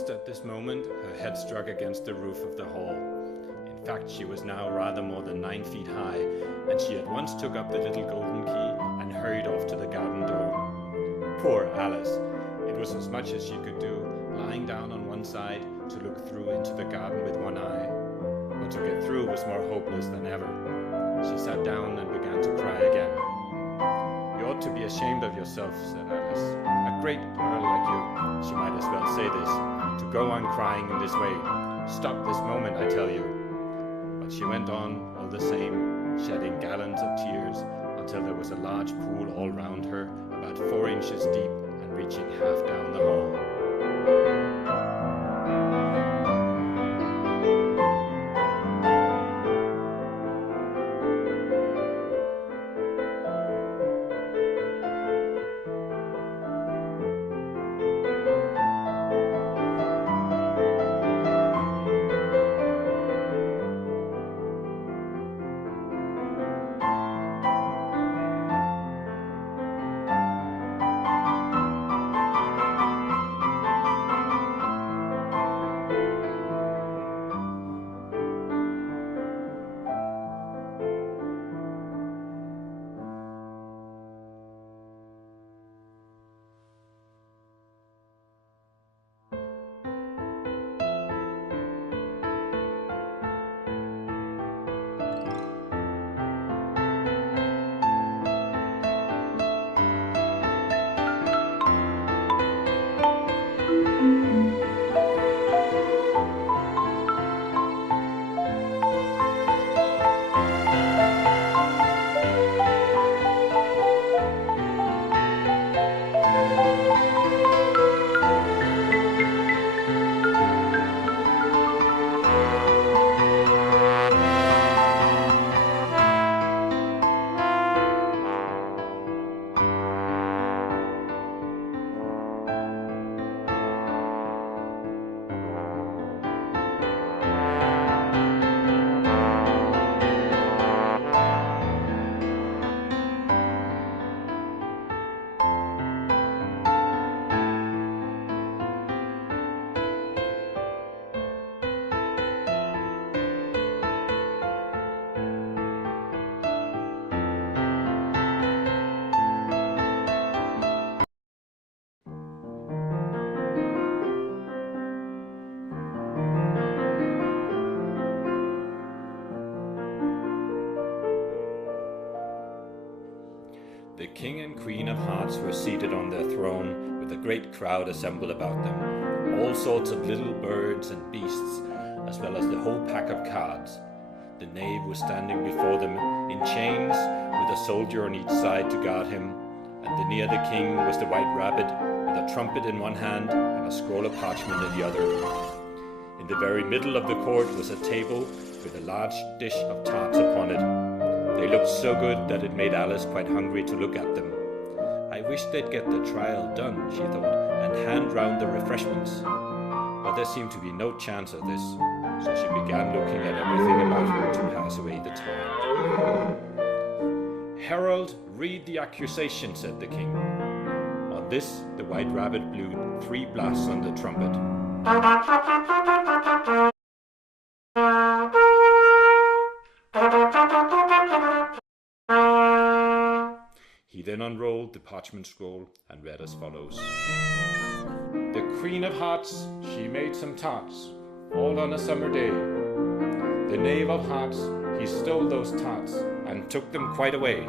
Just at this moment, her head struck against the roof of the hall. In fact, she was now rather more than 9 feet high, and she at once took up the little golden key and hurried off to the garden door. Poor Alice! It was as much as she could do, lying down on one side to look through into the garden with one eye. But to get through was more hopeless than ever. She sat down and began to cry again. "You ought to be ashamed of yourself," said Alice. "A great girl like you," she might as well say this, "to go on crying in this way. Stop this moment, I tell you." But she went on, all the same, shedding gallons of tears, until there was a large pool all round her, about 4 inches deep and reaching half down the hall. The King and Queen of Hearts were seated on their throne, with a great crowd assembled about them, all sorts of little birds and beasts, as well as the whole pack of cards. The knave was standing before them in chains, with a soldier on each side to guard him, and near the king was the white rabbit, with a trumpet in one hand and a scroll of parchment in the other. In the very middle of the court was a table with a large dish of tarts upon it. They looked so good that it made Alice quite hungry to look at them. I wish they'd get the trial done, she thought, and hand round the refreshments. But there seemed to be no chance of this, so she began looking at everything about her to pass away the time. "Herald, read the accusation," said the king. On this, the white rabbit blew 3 blasts on the trumpet. He then unrolled the parchment scroll and read as follows. "The Queen of Hearts, she made some tarts, all on a summer day. The Knave of Hearts, he stole those tarts and took them quite away."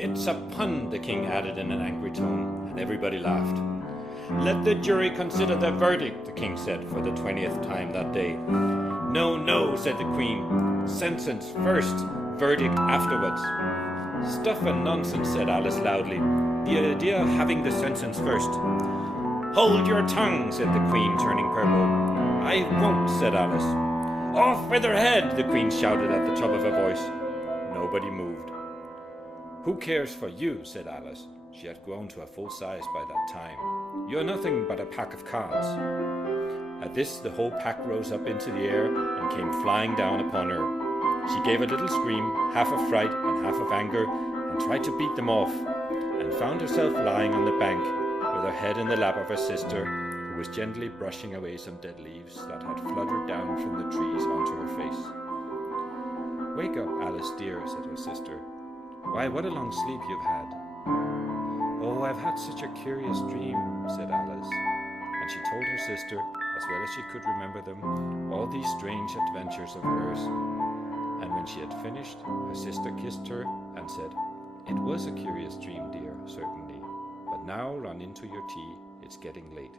"It's a pun," the king added in an angry tone, and everybody laughed. Let the jury consider their verdict, the king said for the 20th time that day. No, no, said the queen. Sentence first, verdict afterwards. Stuff and nonsense, said Alice loudly. The idea of having the sentence first. Hold your tongue, said the queen, turning purple. I won't, said Alice. Off with her head, the queen shouted at the top of her voice. Nobody moved. Who cares for you, said Alice. She had grown to a full size by that time. You're nothing but a pack of cards. At this, the whole pack rose up into the air and came flying down upon her. She gave a little scream, half of fright and half of anger, and tried to beat them off, and found herself lying on the bank, with her head in the lap of her sister, who was gently brushing away some dead leaves that had fluttered down from the trees onto her face. Wake up, Alice dear, said her sister. Why, what a long sleep you've had. Oh, I've had such a curious dream, said Alice, and she told her sister, as well as she could remember them, all these strange adventures of hers. And when she had finished, her sister kissed her and said, It was a curious dream, dear, certainly, but now run into your tea, it's getting late.